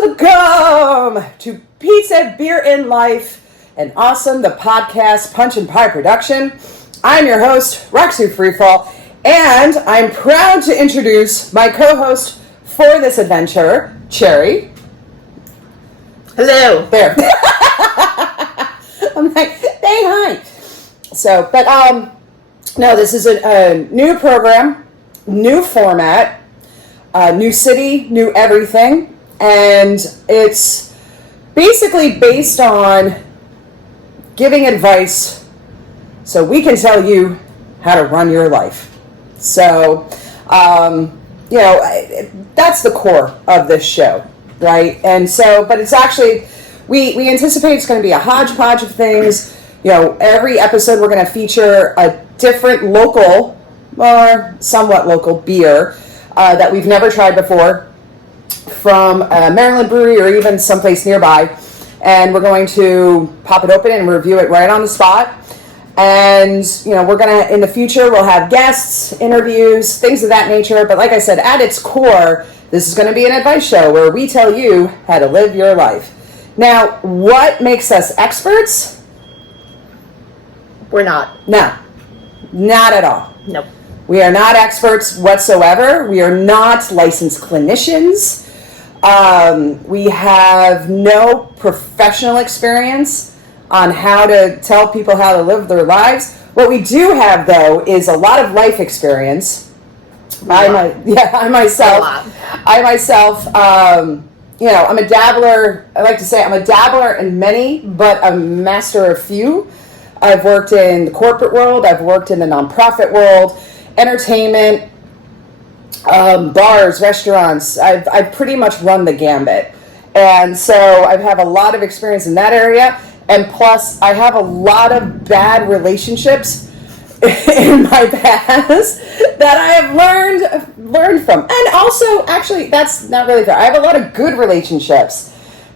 Welcome to Pizza, Beer, and Life, and Awesome, the podcast, Punch and Pie production. I'm your host, Roxy Freefall, and I'm proud to introduce my co-host for this adventure, Cherry. Hello. There. I'm like, say hi. So, but no, this is a new program, new format, new city, new everything. And it's basically based on giving advice so we can tell you how to run your life. So, that's the core of this show, right? And so, but it's actually, we anticipate it's going to be a hodgepodge of things. You know, every episode we're going to feature a different local or somewhat local beer that we've never tried before, from a Maryland brewery or even someplace nearby, and we're going to pop it open and review it right on the spot. And we're gonna, in the future, we'll have guests, interviews, things of that nature. But like I said, at its core, this is going to be an advice show where we tell you how to live your life. Now, what makes us experts? We're not. No, not at all. Nope. We are not experts whatsoever. We are not licensed clinicians. We have no professional experience on how to tell people how to live their lives. What we do have, though, is a lot of life experience. I myself, I'm a dabbler. I like to say I'm a dabbler in many, but a master of few. I've worked in the corporate world. I've worked in the nonprofit world, entertainment, bars, restaurants. I've pretty much run the gambit. And so I have a lot of experience in that area. And plus, I have a lot of bad relationships in my past that I have learned from. And also, actually, that's not really fair. I have a lot of good relationships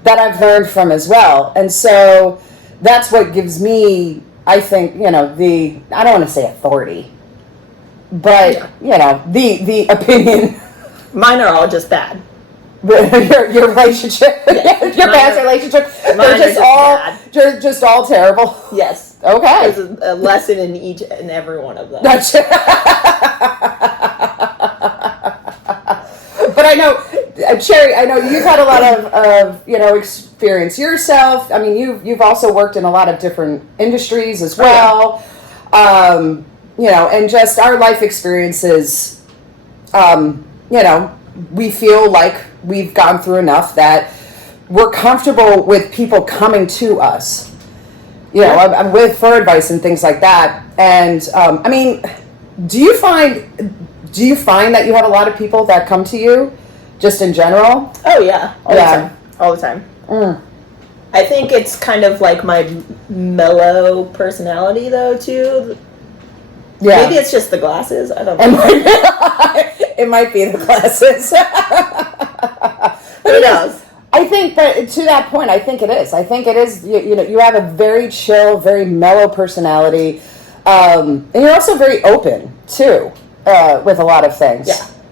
that I've learned from as well. And so that's what gives me, I think, I don't want to say authority, but, the opinion. Mine are all just bad. your relationship, yes, your past relationship, they're just all terrible. Yes. Okay. There's a lesson in each and every one of them. But I know, Cherry, I know you've had a lot of experience yourself. I mean, you've also worked in a lot of different industries as well. And just our life experiences, we feel like we've gone through enough that we're comfortable with people coming to us, I'm with for advice and things like that. And do you find that you have a lot of people that come to you just in general? Oh yeah, all the time. I think it's kind of like my mellow personality though too. Yeah. Maybe it's just the glasses. I don't know. It might be the glasses. Who knows? I think, but to that point, I think it is. I think it is. You have a very chill, very mellow personality, and you're also very open too with a lot of things.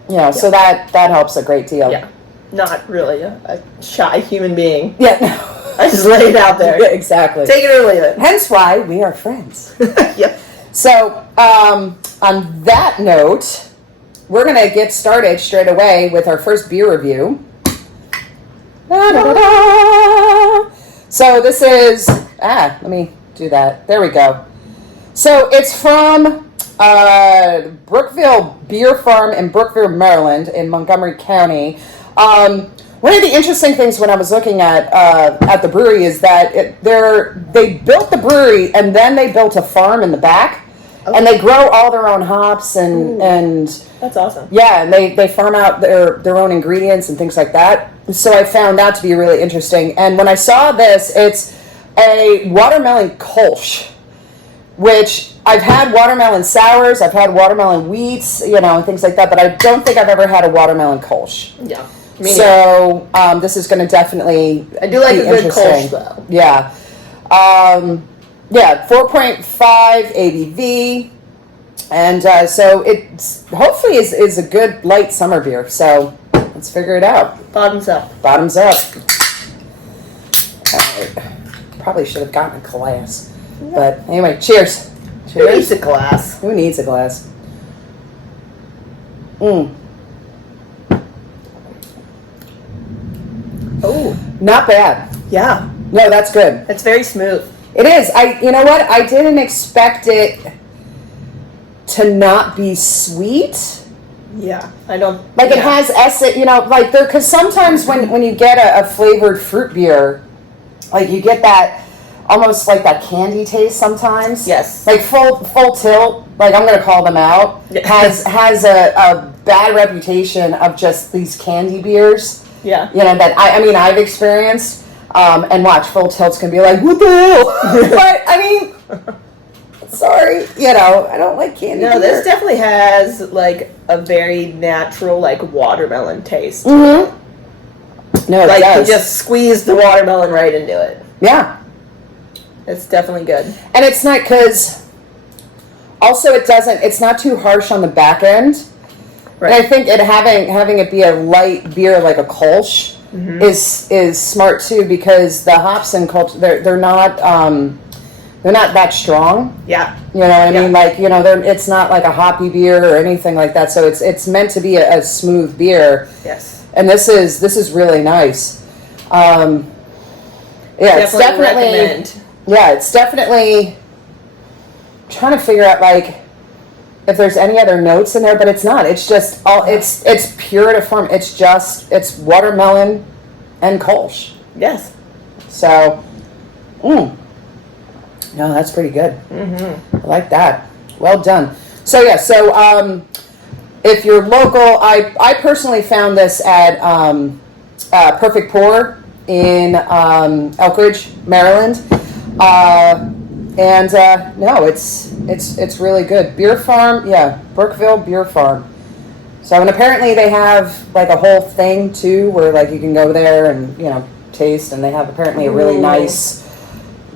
Yeah. So that helps a great deal. Yeah. Not really a shy human being. Yeah. No. I just lay it out there. Yeah, exactly. Take it or leave it. Hence why we are friends. Yep. So, on that note, we're going to get started straight away with our first beer review. Da-da-da-da. So this is, let me do that. There we go. So it's from Brookville Beer Farm in Brookville, Maryland, in Montgomery County. One of the interesting things when I was looking at the brewery is that they built the brewery and then they built a farm in the back, and they grow all their own hops and that's awesome. Yeah, and they farm out their own ingredients and things like that. So I found that to be really interesting. And when I saw this, it's a watermelon kolsch, which I've had watermelon sours, I've had watermelon wheats, and things like that, but I don't think I've ever had a watermelon kolsch. Yeah. So this is going to definitely I do like a good kolsch, though. Yeah. 4.5 ABV. And so it hopefully is a good light summer beer. So Let's figure it out. Bottoms up. Bottoms up. All right. Probably should have gotten a glass. But anyway, cheers. Who needs a glass? Who needs a glass? Mm. Oh, Not bad. yeah. No, that's good. It's very smooth. It is. You know what? I didn't expect it to not be sweet. Yeah, I don't. Like it has acid, like there, because sometimes when you get a flavored fruit beer, like you get that almost like that candy taste sometimes. Yes. Like Full Tilt, like I'm gonna call them out, has a bad reputation of just these candy beers. Yeah. That I've experienced. And watch, Full Tilt's gonna be like, what the hell? But I mean, sorry, I don't like candy. No, this definitely has like a very natural like watermelon taste. Mm-hmm. No, it like does. you just squeeze the watermelon right into it. Yeah. It's definitely good. And it's not because, also it's not too harsh on the back end. Right. And I think having it be a light beer like a Kolsch is smart too, because the hops in Kolsch, they're not that strong. Yeah. You know what I mean? Like, it's not like a hoppy beer or anything like that. So it's meant to be a smooth beer. Yes. And this is really nice. It's definitely recommend. Yeah, it's definitely trying to figure out like if there's any other notes in there, but it's not. It's just it's pure to form. It's watermelon and Kolsch. Yes. So, no, that's pretty good. Mm-hmm. I like that. Well done. So if you're local, I personally found this at Perfect Pour in Elkridge, Maryland. No, it's really good. Beer Farm, Brookville Beer Farm. So, and apparently they have like a whole thing too, where like you can go there and taste, and they have apparently a really nice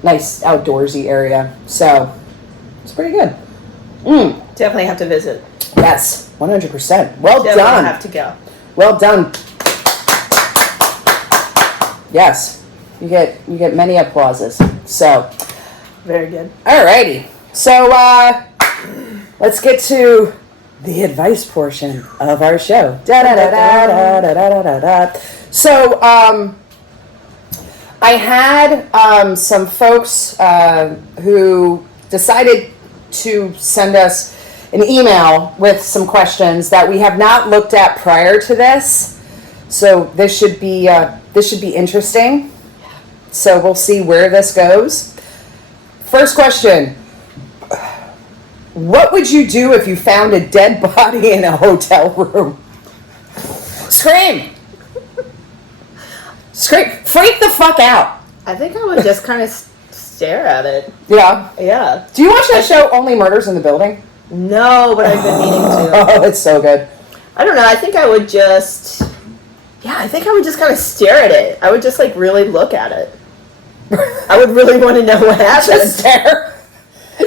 outdoorsy area. So, it's pretty good. Definitely have to visit. Yes, 100%. Well Definitely done. have to go. Well done. Yes, you get many applauses. So. Very good. Alrighty. So let's get to the advice portion of our show. So I had some folks who decided to send us an email with some questions that we have not looked at prior to this. So this should be interesting. So we'll see where this goes. First question. What would you do if you found a dead body in a hotel room? Scream! Scream! Freak the fuck out! I think I would just kind of stare at it. Yeah. Yeah. Do you watch that show, Only Murders in the Building? No, but I've been meaning to. Oh, it's so good. I don't know. I think I would just... Yeah, I think I would just kind of stare at it. I would just like really look at it. I would really want to know what happened. Just stare.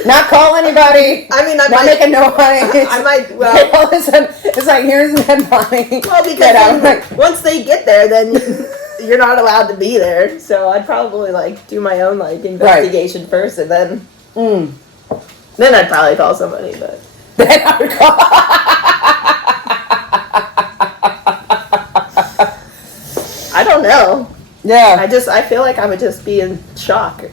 Not call anybody. I mean, not make a noise. I might. Well, all of a sudden, it's like here's the dead body. Well, because then, once they get there, then you're not allowed to be there. So I'd probably like do my own like investigation first, and then then I'd probably call somebody. But then I would call. I don't know. Yeah. I feel like I would just be in shock.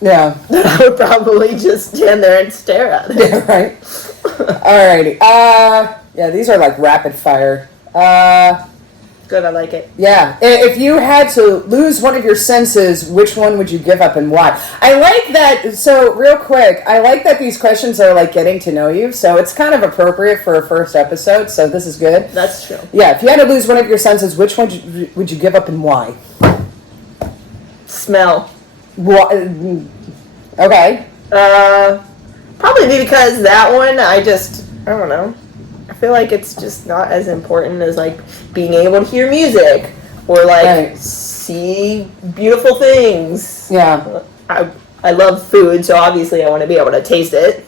Yeah. I would probably just stand there and stare at it. Yeah, right. Alrighty. Yeah, these are like rapid fire. Good, I like it. Yeah. If you had to lose one of your senses, which one would you give up and why? I like that. So, real quick, I like that these questions are like getting to know you. So, it's kind of appropriate for a first episode. So, this is good. That's true. Yeah. If you had to lose one of your senses, which one would you give up and why? Smell. What? Okay. Probably because that one, I don't know. I feel like it's just not as important as like being able to hear music or like see beautiful things. Yeah. I love food, so obviously I want to be able to taste it.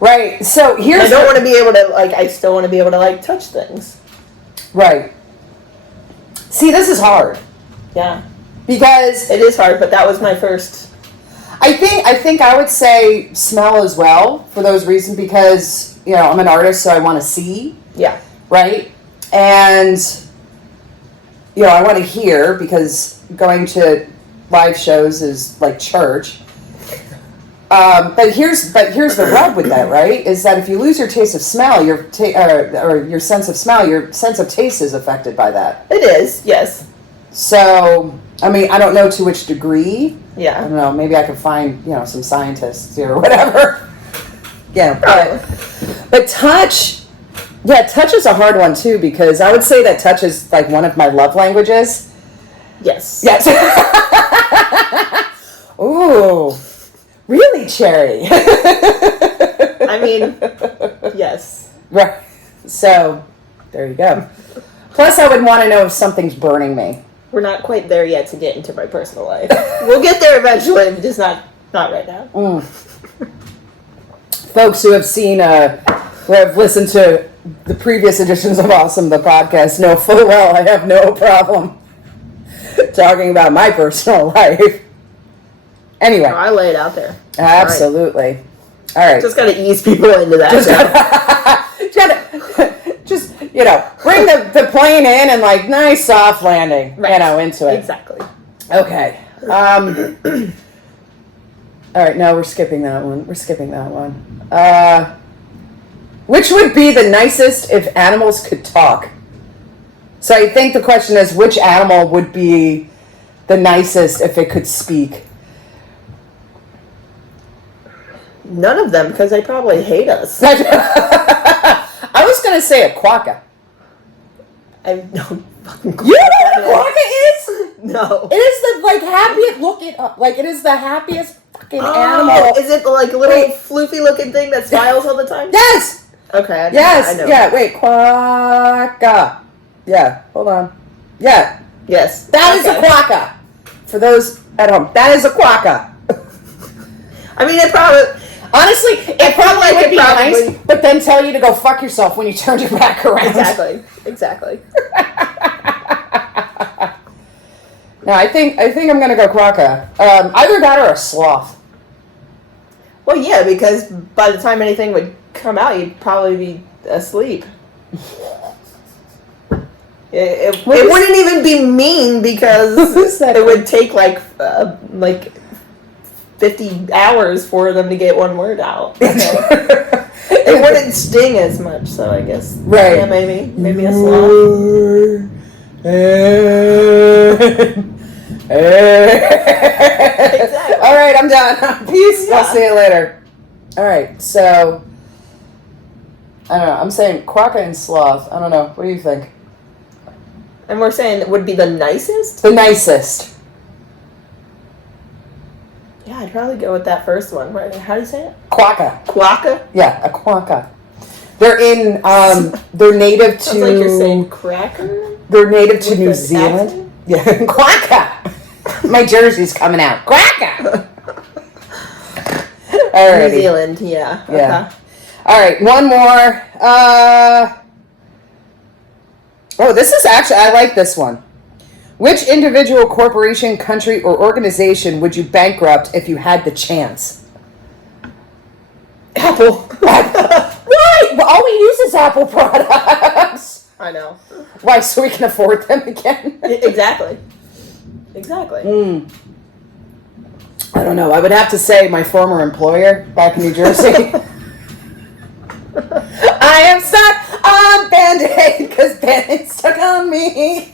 Right. So here's. I don't want to be able to like. I still want to be able to like touch things. Right. See, this is hard Yeah. because It is hard, but that was my first. I think I would say smell as well for those reasons because I'm an artist, so I want to see, Yeah. right? And I want to hear because going to live shows is like church. But here's the rub with that, right? Is that if you lose your taste of smell, or your sense of smell, your sense of taste is affected by that. It is, yes. So, I mean, I don't know to which degree. I Yeah. don't know. Maybe I could find some scientists here or whatever. Yeah, Probably. but touch. Yeah, touch is a hard one too because I would say that touch is like one of my love languages. Yes. Yes. Ooh, really, Cherry? I mean, yes. Right. So, there you go. Plus, I would want to know if something's burning me. We're not quite there yet to get into my personal life. We'll get there eventually, but just not right now. Folks who have seen, who have listened to the previous editions of Awesome, the podcast, know full well I have no problem talking about my personal life. Anyway. I lay it out there. Absolutely. All right. Just gotta ease people into that. Just bring the plane in and like nice soft landing, Right. Into it. Exactly. Okay. All right, no, we're skipping that one. Which would be the nicest if animals could talk? So I think the question is, which animal would be the nicest if it could speak? None of them, because they probably hate us. I was going to say a quokka. I have no fucking clue. You know what what a quokka is? No. It is the happiest. Look it up. Like it is the happiest fucking animal. Is it the little floofy looking thing that smiles all the time? Yes. Okay. Yes. I know. Yeah. Wait. Quokka. Yeah. Hold on. Yeah. Yes. That is a quokka. For those at home, that is a quokka. I mean, it probably. Honestly, it probably would be probably- nice, but then tell you to go fuck yourself when you turned your back around. Exactly. No, I think I'm gonna go quokka. Either that or a sloth. Well, yeah, because by the time anything would come out, you'd probably be asleep. It wouldn't even be mean because it would take like 50 hours for them to get one word out. So it wouldn't sting as much, so I guess. Right. Yeah, maybe a sloth. Exactly. All right, I'm done. Peace. Yeah. I'll see you later. All right, so I don't know. I'm saying quokka and sloth. I don't know. What do you think? And we're saying it would be the nicest? The nicest. Yeah, I'd probably go with that first one. Right? How do you say it? Quokka. Quokka? Yeah, a quokka. They're in. They're native to. Sounds like you're saying cracker. They're native to With New an Zealand. accent? Yeah, quokka. My jersey's coming out. Quokka. Alrighty. New Zealand, yeah. Yeah. Okay. All right, one more. Oh, this is actually, I like this one. Which individual, corporation, country, or organization would you bankrupt if you had the chance? Apple. Why? Well, all we use is Apple products. I know. Why? So we can afford them again? Exactly. I don't know. I would have to say my former employer back in New Jersey. I am stuck on Band-Aid because Band-Aid stuck on me.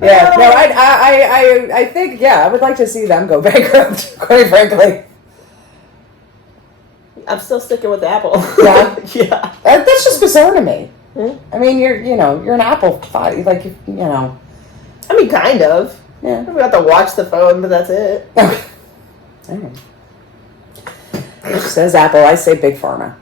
Yeah, no, I think, yeah, I would like to see them go bankrupt, quite frankly. I'm still sticking with Apple. Yeah? Yeah. That's just bizarre to me. Hmm? I mean, you're an Apple, like, I mean, kind of. yeah. We have to watch the phone, but that's it. Okay. All right. It says Apple, I say Big Pharma.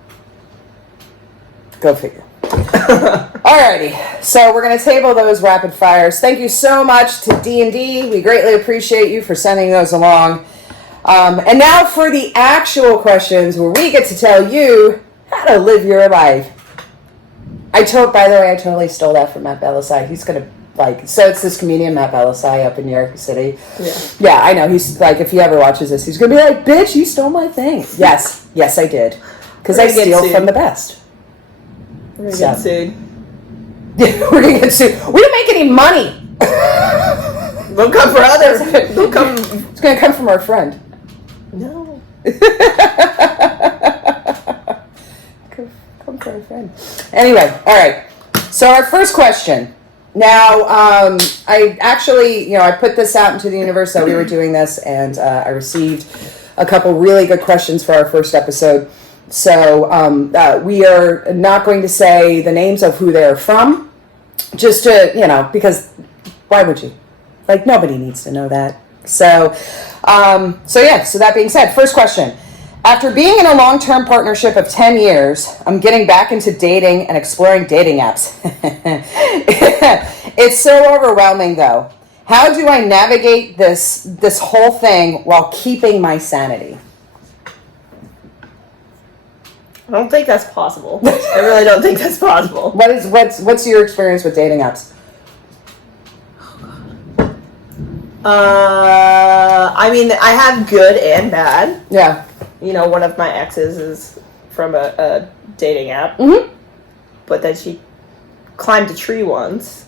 Go figure. Alrighty, so we're going to table those rapid fires. Thank you so much to D&D. We greatly appreciate you for sending those along. And now for the actual questions where we get to tell you how to live your life. By the way, I totally stole that from Matt Bellassai. He's gonna so it's this comedian Matt Bellassai up in New York City. Yeah, I know. He's like, if he ever watches this, he's gonna be like, "Bitch, you stole my thing." Yes, I did, because I steal from the best. We're gonna get sued. We're gonna get sued. We don't make any money. They'll come for others. They'll come. It's gonna come from our friend. No. Come for our friend. Anyway, all right. So our first question. Now, I actually, I put this out into the universe that we were doing this, and I received a couple really good questions for our first episode. So we are not going to say the names of who they're from, just to, because why would you? Like, nobody needs to know that. So that being said, first question. After being in a long-term partnership of 10 years, I'm getting back into dating and exploring dating apps. It's so overwhelming, though. How do I navigate this whole thing while keeping my sanity? I don't think that's possible. I really don't think that's possible. What's your experience with dating apps? I mean, I have good and bad. Yeah. One of my exes is from a dating app. Mm-hmm. But then she climbed a tree once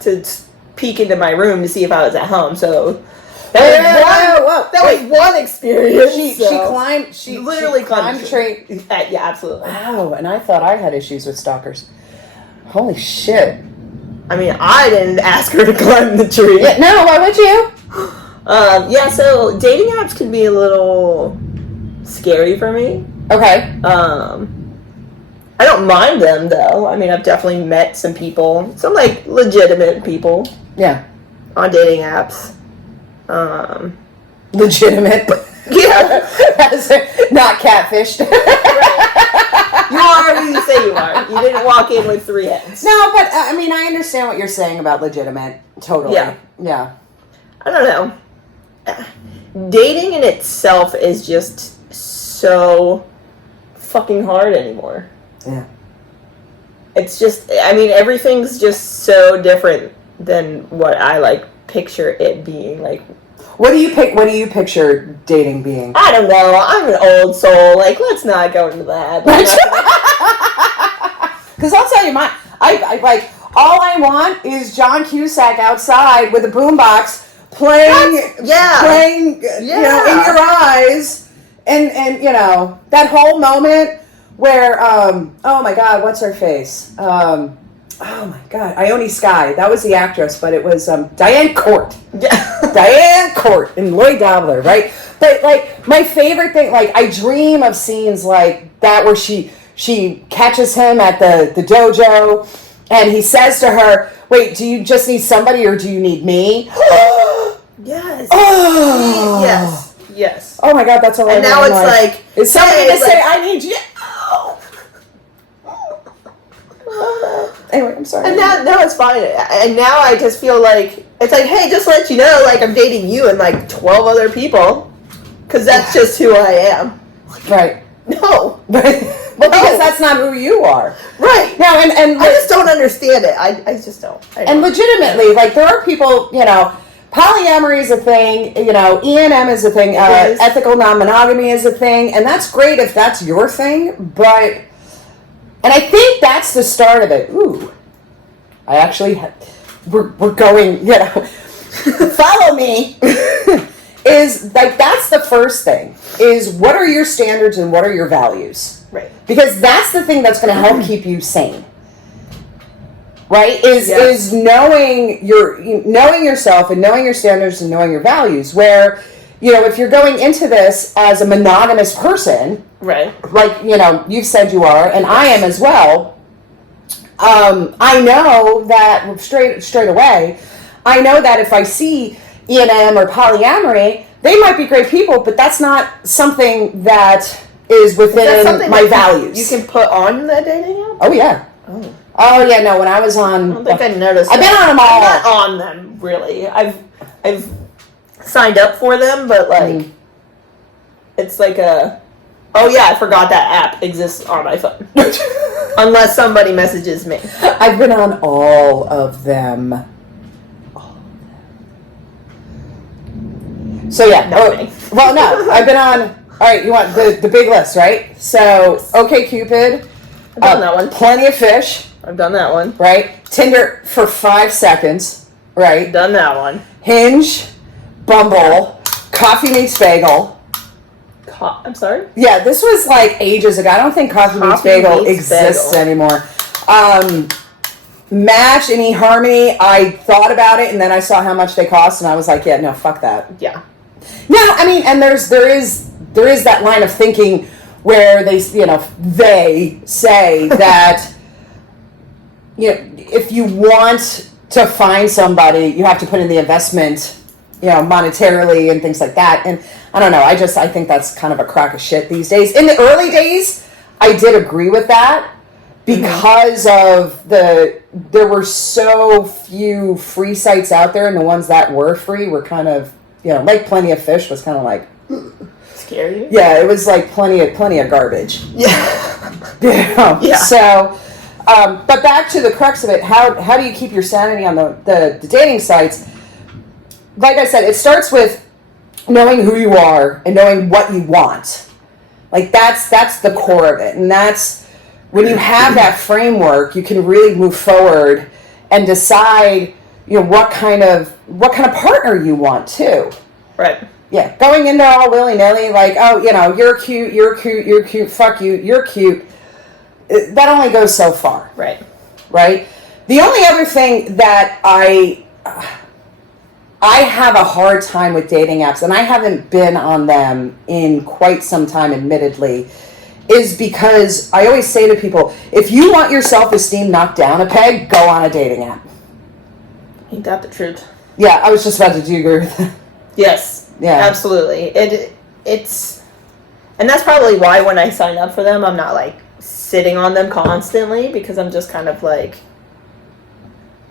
to peek into my room to see if I was at home. So that was one experience. She climbed. She literally climbed a tree. Yeah, absolutely. Wow, and I thought I had issues with stalkers. Holy shit. I mean, I didn't ask her to climb the tree. Yeah, no, why would you? So dating apps can be a little scary for me. Okay. I don't mind them, though. I mean, I've definitely met some people, some, legitimate people. Yeah. On dating apps. Legitimate. Yeah. Not catfished. Right. You are who you say you are. You didn't walk in with 3 heads. No, but, I mean, I understand what you're saying about legitimate. Totally. Yeah. I don't know. Dating in itself is just so fucking hard anymore. Yeah. It's just, I mean, everything's just so different than what I picture it being. What do you picture dating being? I don't know. I'm an old soul. Let's not go into that. Because I'll tell you, I all I want is John Cusack outside with a boombox playing, in your eyes, and that whole moment where, oh my God, what's her face? Oh my God, Ione Skye. That was the actress, but it was Diane Court. Yeah. Diane Court and Lloyd Dobler, right? But my favorite thing, I dream of scenes like that where she catches him at the dojo, and he says to her, "Wait, do you just need somebody, or do you need me?" Yes. Oh. Yes. Oh my God, that's all. And now it's is somebody to say, "I need you"? Anyway, I'm sorry. And now it's fine. And now I just feel it's hey, just to let you know, I'm dating you and 12 other people, because that's just who I am. Right. No. Well, because that's not who you are. Right. No, and I just don't understand it. I just don't. And legitimately, there are people, polyamory is a thing, E&M is a thing, ethical non-monogamy is a thing, and that's great if that's your thing, but, and I think that's the start of it. Ooh, I actually, we're going, follow me, is, that's the first thing, is what are your standards and what are your values? Right. Because that's the thing that's going to help keep you sane. Right? Is knowing yourself and knowing your standards and knowing your values. Where, if you're going into this as a monogamous person, right? You've said you are, and I am as well. I know that straight away. I know that if I see E&M or polyamory, they might be great people, but that's not something that is within my values. You can put on the dating app? Oh yeah. Oh yeah. No, when I was on, I don't think I noticed. I've been on them all. I'm not on them really. I've signed up for them, but it's Oh yeah, I forgot that app exists on my phone. Unless somebody messages me. I've been on all of them. So yeah. Well, no, I've been on. All right, you want the big list, right? So OkCupid. I've done that one. Plenty of Fish. I've done that one. Right. Tinder for 5 seconds. Right. Done that one. Hinge, Bumble, Coffee Meets Bagel. I'm sorry? Yeah, this was like ages ago. I don't think Coffee Meets Bagel exists anymore. Match and eHarmony, I thought about it and then I saw how much they cost and I was like, yeah, no, fuck that. Yeah. No, I mean, and there is that line of thinking where they say that if you want to find somebody, you have to put in the investment, monetarily and things like that. And I don't know. I think that's kind of a crock of shit these days. In the early days, I did agree with that because of there were so few free sites out there, and the ones that were free were kind of, like Plenty of Fish was kind of like scary. Yeah, it was like plenty of garbage. Yeah. Yeah. So, but back to the crux of it, how do you keep your sanity on the dating sites? Like I said, it starts with knowing who you are and knowing what you want. Like that's the core of it. And that's when you have that framework, you can really move forward and decide, what kind of partner you want too. Right. Yeah. Going in there all willy-nilly, like, oh, you're cute, fuck you, you're cute. That only goes so far. Right. Right? The only other thing that I have a hard time with dating apps, and I haven't been on them in quite some time, admittedly, is because I always say to people, if you want your self-esteem knocked down a peg, go on a dating app. Ain't that the truth? Yeah, I was just about to. Do you agree with that? Yes. Yeah. Absolutely. It's, and that's probably why when I sign up for them, I'm not like sitting on them constantly, because I'm just kind of like,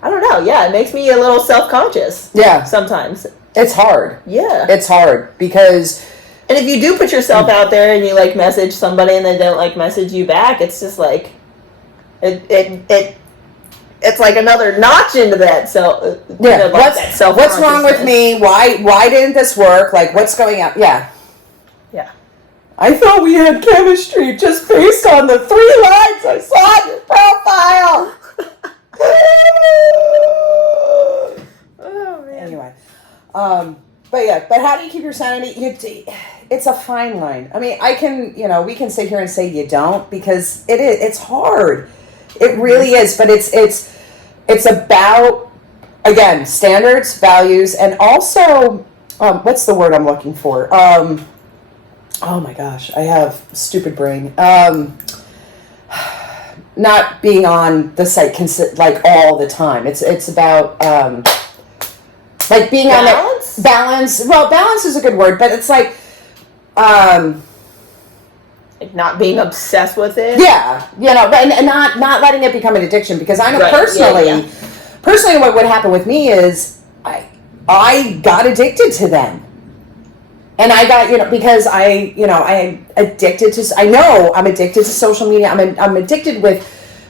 I don't know. Yeah, it makes me a little self-conscious. Yeah. Sometimes. It's hard. Yeah. It's hard because... And if you do put yourself out there and you like message somebody and they don't like message you back, it's just like it's like another notch into that. So yeah, like what's wrong with me? Why didn't this work? Like, what's going on? Yeah. Yeah. I thought we had chemistry just based on the 3 lines I saw in your profile. Oh man. Anyway, but how do you keep your sanity? It's a fine line. I mean, we can sit here and say you don't, because it's hard. It really is, but it's about, again, standards, values, and also what's the word I'm looking for? Oh my gosh, I have stupid brain. Not being on the site like all the time. It's about like being balance? on balance. Well, balance is a good word, but it's like not being obsessed with it. Yeah, and not letting it become an addiction, because I know personally, what would happen with me is I got addicted to them. And I got, because I'm addicted to, I know I'm addicted to social media. I'm addicted with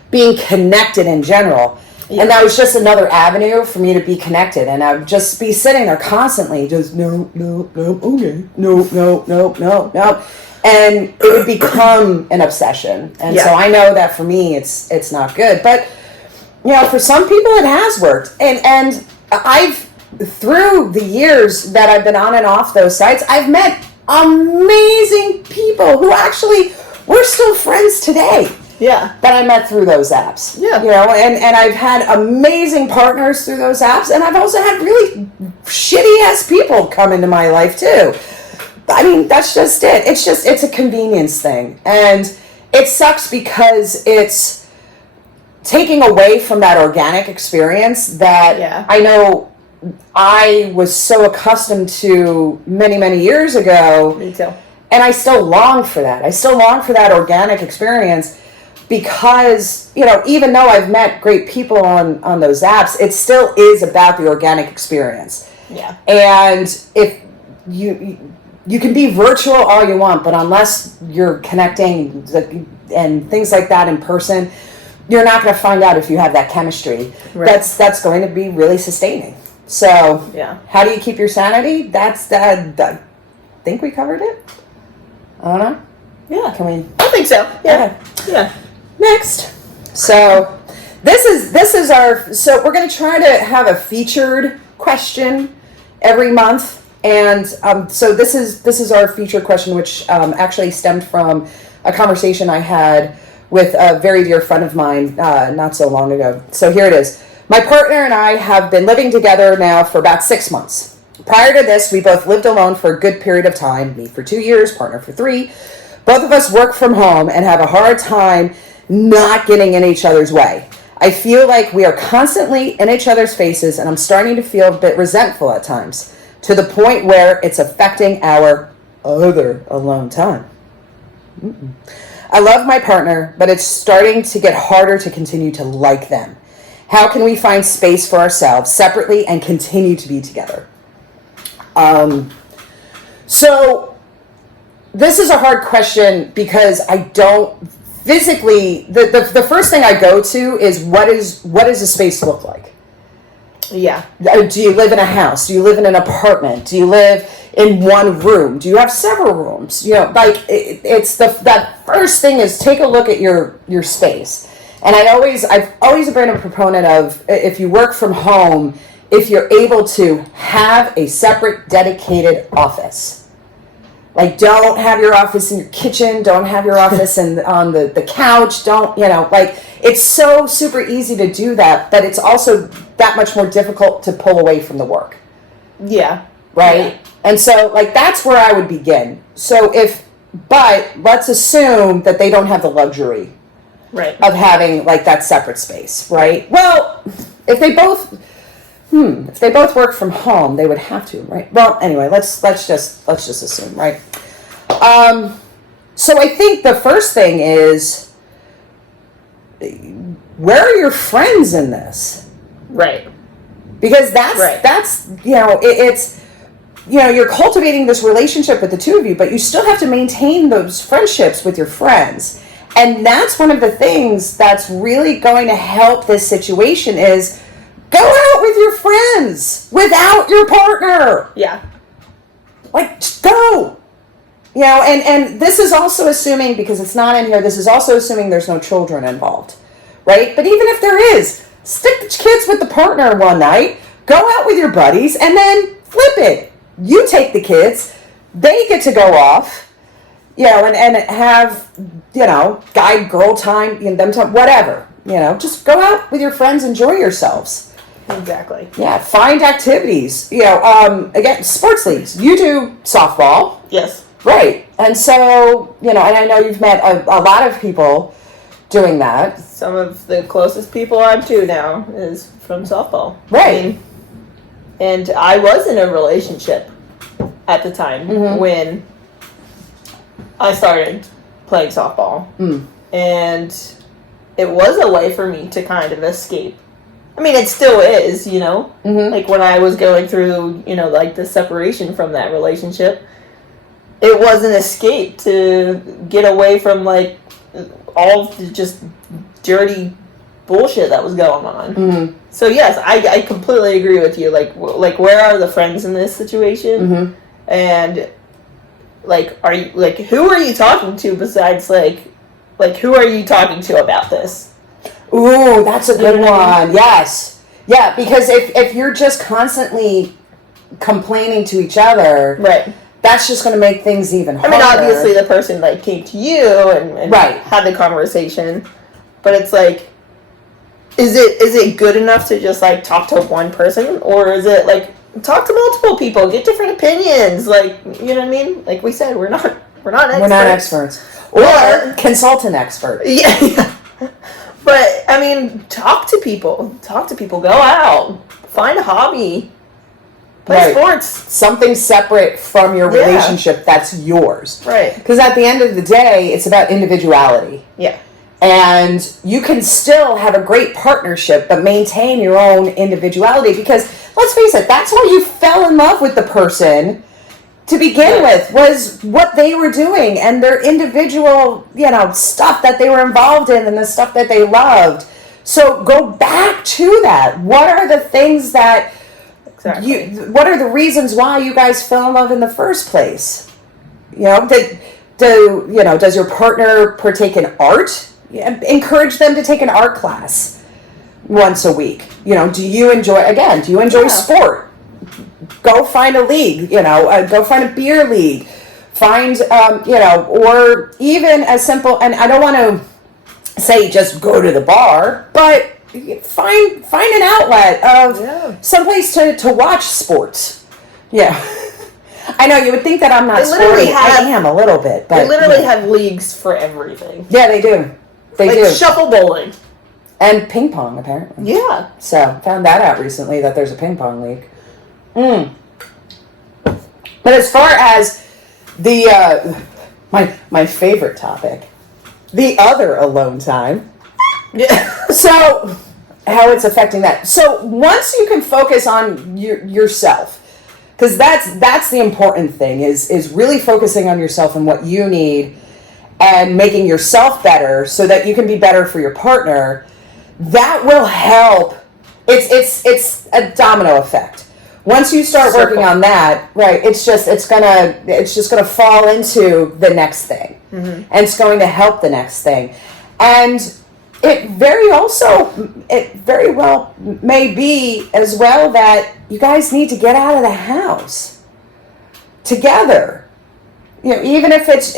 being connected in general. Yeah. And that was just another avenue for me to be connected. And I would just be sitting there constantly, just no, okay, no. And it would become an obsession. And so I know that for me, it's not good. But, for some people it has worked. And through the years that I've been on and off those sites, I've met amazing people who actually, we're still friends today. Yeah. That I met through those apps. Yeah. And I've had amazing partners through those apps, and I've also had really shitty ass people come into my life too. I mean, that's just it. It's a convenience thing. And it sucks because it's taking away from that organic experience that I know I was so accustomed to many, many years ago. Me too. And I still long for that. I still long for that organic experience, because, even though I've met great people on those apps, it still is about the organic experience. Yeah. And if you you can be virtual all you want, but unless you're connecting and things like that in person, you're not going to find out if you have that chemistry. Right. That's going to be really sustaining. So, Yeah. how do you keep your sanity? That's I think we covered it. I don't know. Yeah. Can we? I think so. Yeah. Okay. Yeah. Next. So, this is our. So we're going to try to have a featured question every month, and so this is our featured question, which actually stemmed from a conversation I had with a very dear friend of mine not so long ago. So here it is. My partner and I have been living together now for about 6 months. Prior to this, we both lived alone for a good period of time, me for 2 years, partner for 3. Both of us work from home and have a hard time not getting in each other's way. I feel like we are constantly in each other's faces, and I'm starting to feel a bit resentful at times, to the point where it's affecting our other alone time. I love my partner, but it's starting to get harder to continue to like them. How can we find space for ourselves separately and continue to be together? So this is a hard question because I don't physically, the first thing I go to is what does a space look like? Yeah. Do you live in a house? Do you live in an apartment? Do you live in one room? Do you have several rooms? You know, like it's that first thing is take a look at your space. And I've always been a proponent of, if you work from home, if you're able to have a separate dedicated office. Like, don't have your office in your kitchen, don't have your office on the couch, don't, like, it's so super easy to do that, but it's also that much more difficult to pull away from the work. Yeah. Right? Yeah. And so, like, that's where I would begin. But let's assume that they don't have the luxury Right. of having, like, that separate space, right? Well, if they both work from home, they would have to, right? Well, anyway, let's just assume, right? So I think the first thing is, where are your friends in this? Right. Because that's it's you're cultivating this relationship with the two of you, but you still have to maintain those friendships with your friends. And that's one of the things that's really going to help this situation is go out with your friends without your partner. Yeah. Like, just go. And this is also assuming, because it's not in here, this is also assuming there's no children involved, right? But even if there is, stick the kids with the partner one night, go out with your buddies, and then flip it. You take the kids, they get to go off, and have, guy girl time, them time, whatever. Just go out with your friends, enjoy yourselves. Exactly. Yeah, find activities. Again, sports leagues. You do softball. Yes. Right. And so, and I know you've met a lot of people doing that. Some of the closest people I'm to now is from softball. Right. And I was in a relationship at the time when I started playing softball. And it was a way for me to kind of escape. I mean, it still is, like when I was going through, like the separation from that relationship, it was an escape to get away from like all the just dirty bullshit that was going on. So yes, I completely agree with you. Like where are the friends in this situation? And like, are you who are you talking to besides like who are you talking to about this? Ooh, that's a good one. Yes. Yeah, because if you're just constantly complaining to each other, Right. that's just going to make things even harder. I mean, obviously the person like came to you and Right. had the conversation, but it's like, is it good enough to just like talk to one person, or is it like talk to multiple people, get different opinions? Like, you know what I mean? Like we said, we're not experts. We're not experts. Or consult an expert. Yeah. But I mean, talk to people. Go out. Find a hobby. Play sports. Something separate from your relationship that's yours. Right. Because at the end of the day, it's about individuality. Yeah. And you can still have a great partnership, but maintain your own individuality. Because let's face it, that's why you fell in love with the person to begin with was what they were doing and their individual, stuff that they were involved in and the stuff that they loved. So go back to that. What are the things that what are the reasons why you guys fell in love in the first place? Does your partner partake in art? Encourage them to take an art class once a week. Do you enjoy sport? Go find a league, go find a beer league, or even as simple, and I don't want to say just go to the bar, but find an outlet of someplace to watch sports. Yeah. I know you would think that I'm not sporty. I am a little bit, but they literally have leagues for everything. Yeah, they do. They do. Shuffle bowling. And ping pong, apparently. Yeah. So, found that out recently, that there's a ping pong league. But as far as the my favorite topic, the other alone time. Yeah. So how it's affecting that. So once you can focus on yourself, because that's the important thing is really focusing on yourself and what you need and making yourself better so that you can be better for your partner. That will help. It's a domino effect. Once you start working on that, right, it's just gonna fall into the next thing, and it's going to help the next thing, and it very well may be as well that you guys need to get out of the house together. Even if it's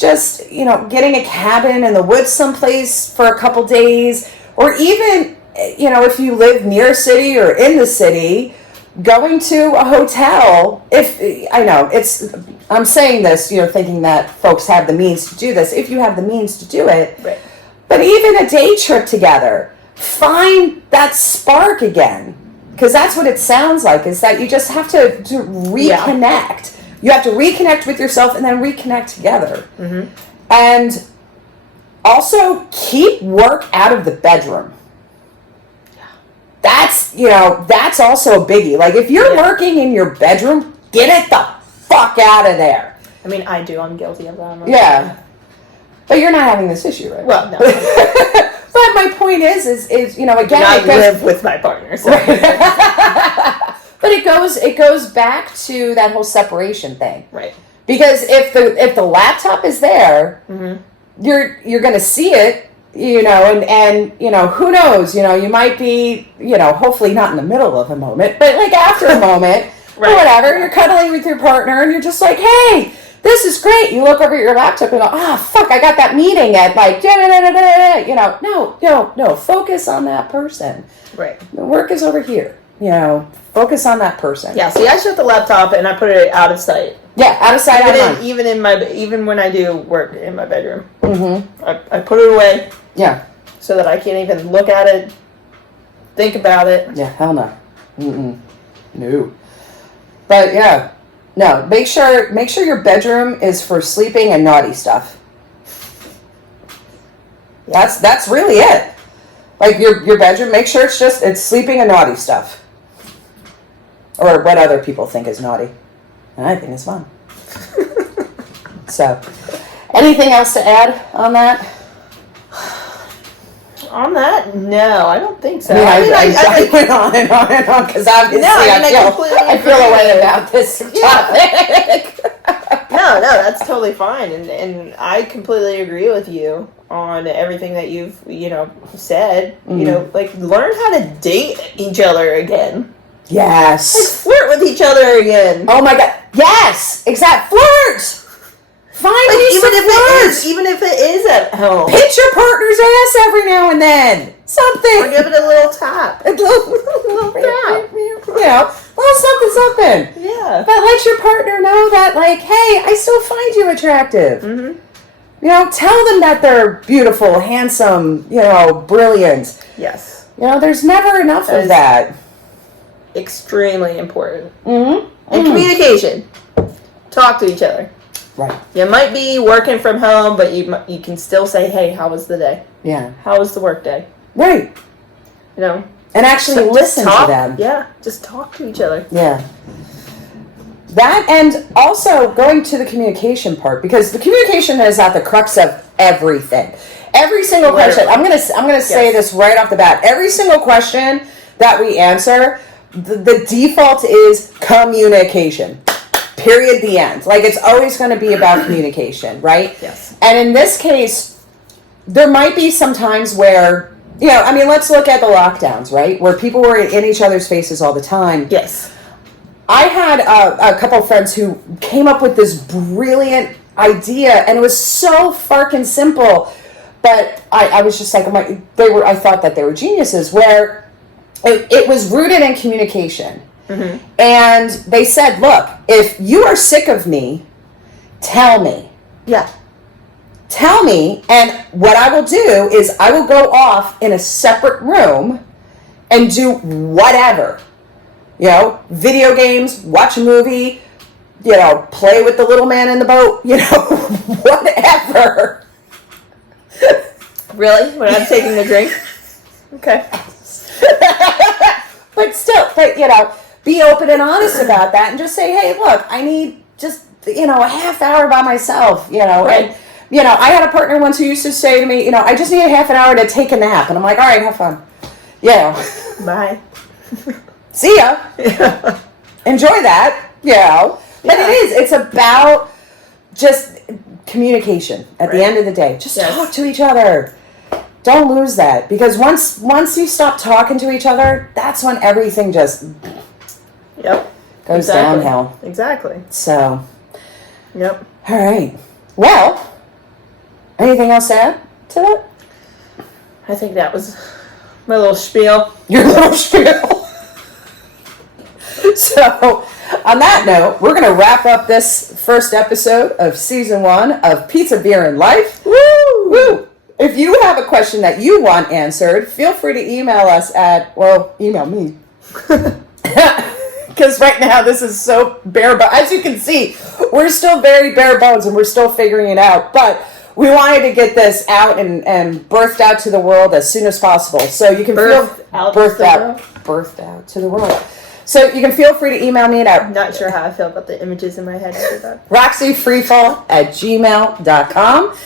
just getting a cabin in the woods someplace for a couple days, or even if you live near a city or in the city. Going to a hotel, I'm saying this, thinking that folks have the means to do this. If you have the means to do it, right. But even a day trip together, find that spark again, because that's what it sounds like. Is that you just have to reconnect. Yeah. You have to reconnect with yourself and then reconnect together, and also keep work out of the bedroom. That's also a biggie. Like, if you're working in your bedroom, get it the fuck out of there. I mean, I do. I'm guilty of that. Yeah. But you're not having this issue, right? Well, no. But my point is again, I live with my partner. So. But it goes back to that whole separation thing. Right. Because if the laptop is there, you're going to see it. And who knows, you might be, hopefully not in the middle of a moment, but like after a moment or whatever, you're cuddling with your partner and you're just like, hey, this is great. You look over at your laptop and go, fuck, I got that meeting at like, no, focus on that person. Right. The work is over here, focus on that person. Yeah, see, I shut the laptop and I put it out of sight. Yeah, out of sight, out of mind. Even when I do work in my bedroom, I put it away. Yeah. So that I can't even look at it, think about it. Yeah, hell no. No. But yeah, no. Make sure your bedroom is for sleeping and naughty stuff. That's really it. Like your bedroom, make sure it's sleeping and naughty stuff, or what other people think is naughty. And I think it's fun. So, anything else to add on that? On that, no, I don't think so. I went on and on and on because obviously I feel a way about this topic. No, that's totally fine, and I completely agree with you on everything that you've said. Like, learn how to date each other again. Yes. Like, flirt with each other again. Oh my god. Yes. Exact. Flirt. Find even if it is at home. Pinch your partner's ass every now and then. Something. Or give it a little tap. A little tap. Little something. Yeah. But let your partner know that, like, hey, I still find you attractive. Tell them that they're beautiful, handsome, brilliant. Yes. There's never enough of that. Extremely important. And communication. Talk to each other. Right. You might be working from home, but you can still say, hey, how was the day? Yeah. How was the work day? Right. And actually listen to them. Yeah. Just talk to each other. Yeah. That, and also going to the communication part, because the communication is at the crux of everything. Every single question, I'm gonna say this right off the bat. Every single question that we answer, the default is communication. Period. The end. Like, it's always going to be about communication, right? Yes. And in this case, there might be some times where, I mean, let's look at the lockdowns, right? Where people were in each other's faces all the time. Yes. I had a couple of friends who came up with this brilliant idea, and it was so fucking simple. But I was just like, I thought that they were geniuses, where it was rooted in communication. Mm-hmm. And they said, look, if you are sick of me, tell me. Yeah. Tell me, and what I will do is I will go off in a separate room and do whatever. Video games, watch a movie, play with the little man in the boat, whatever. Really? When I'm taking the drink? Okay. But still, be open and honest about that, and just say, hey, look, I need just, a half hour by myself, Right. And, I had a partner once who used to say to me, I just need a half an hour to take a nap. And I'm like, all right, have fun. Bye. See ya. Yeah. Enjoy that, But it's about just communication at the end of the day. Just talk to each other. Don't lose that, because once you stop talking to each other, that's when everything just goes downhill. Exactly. So. Yep. All right. Well, anything else to add to that? I think that was my little spiel. Your little spiel. So, on that note, we're going to wrap up this first episode of season 1 of Pizza, Beer, and Life. Woo! Woo! If you have a question that you want answered, feel free to email us email me. Because right now this is so bare bones. As you can see, we're still very bare bones and we're still figuring it out. But we wanted to get this out and birthed out to the world as soon as possible. So you can birthed out to the world. So you can feel free to email me at... I'm not sure how I feel about the images in my head after that. RoxyFreefall@gmail.com.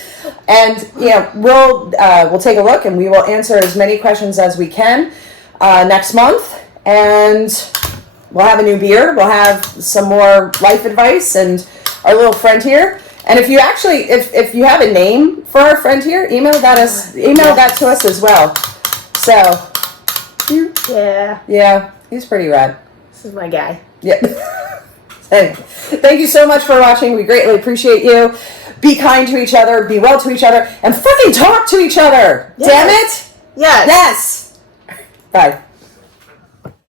And we'll take a look and we will answer as many questions as we can next month. And we'll have a new beer. We'll have some more life advice and our little friend here. And if you actually, if you have a name for our friend here, email that to us as well. So, yeah, he's pretty rad. This is my guy. Yeah. Hey, thank you so much for watching. We greatly appreciate you. Be kind to each other. Be well to each other. And fucking talk to each other. Yes. Damn it. Yes. Yes. Bye.